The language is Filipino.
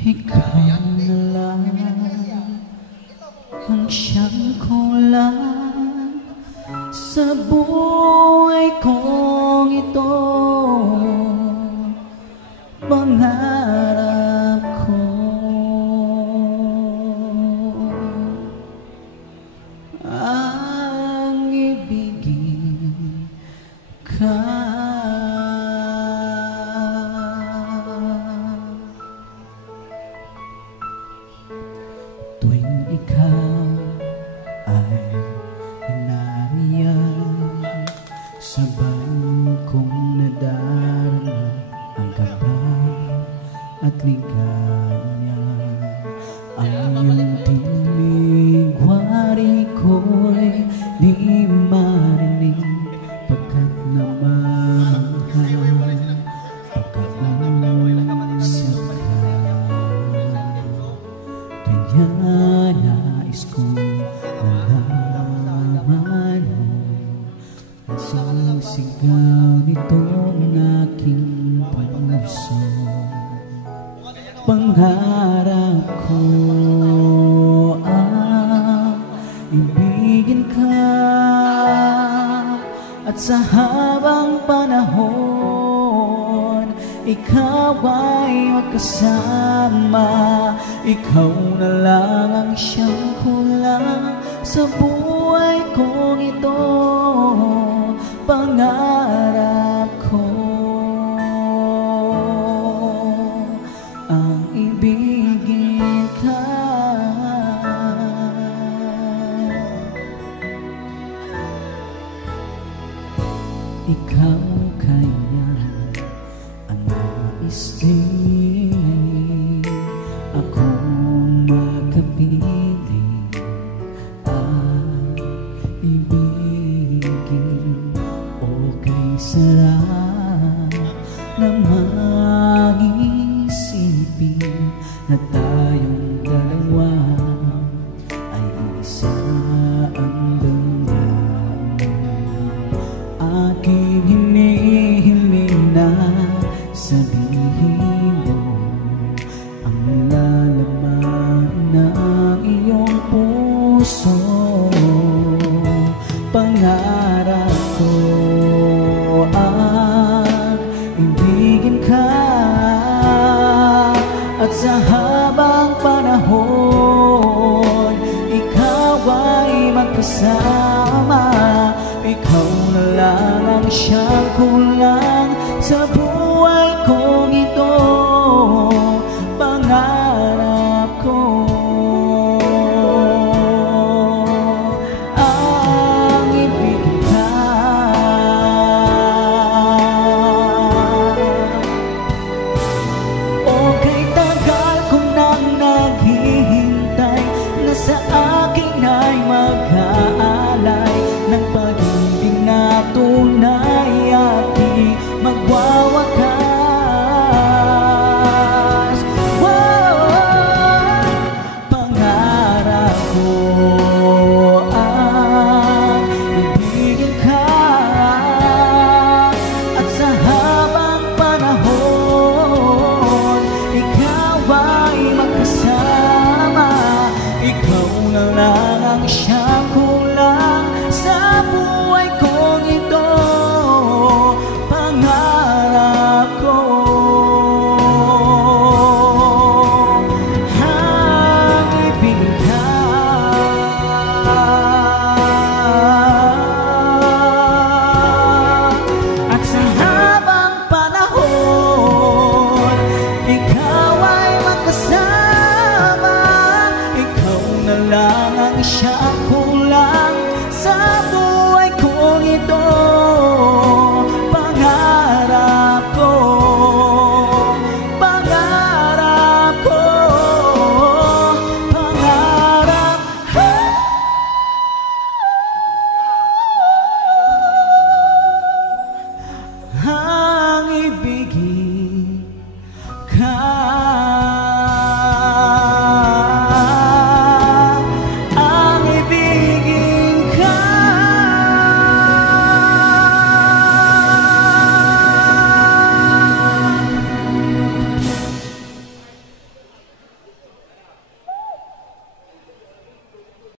Ikaw na lang ang siyang kulang sa buhay kong ito. Pangarap ko ang ibigin ka. Tuwing ikaw ay hinariyan, sabay kong nadarama ang kaba at ligaya. Ang iyong tinig, wari ko'y di marinig, pagkat namamangha pagkausap ka. Kaya nais kong malaman mo ang sigaw nitong aking puso. Pangarap ko ang ibigin ka, at sa habang panahon ikaw ay magkasama. Ikaw na lang ang siyang kulang sa buhay kong ito. Pangarap ko ang ibigin ka. Ikaw kaya ang nais din akong makapiling at ibigin, o kay sarap namang isipin na tayong dalawa ay isa ang damdamin. Aking hinihiling na sabihin mo ang nilalaman ng iyong puso. Pangarap ko ang ibigin ka, at sa habang panahon ikaw ay magkasama. Ikaw na lang ang siyang kulang sa buhay kong ito. Pangarap ko ang ibigin ka. Okay, tagal ko nang naghihintay na sa akin ay mag-aalay ng pag-ibig na tunay at di magwawakas.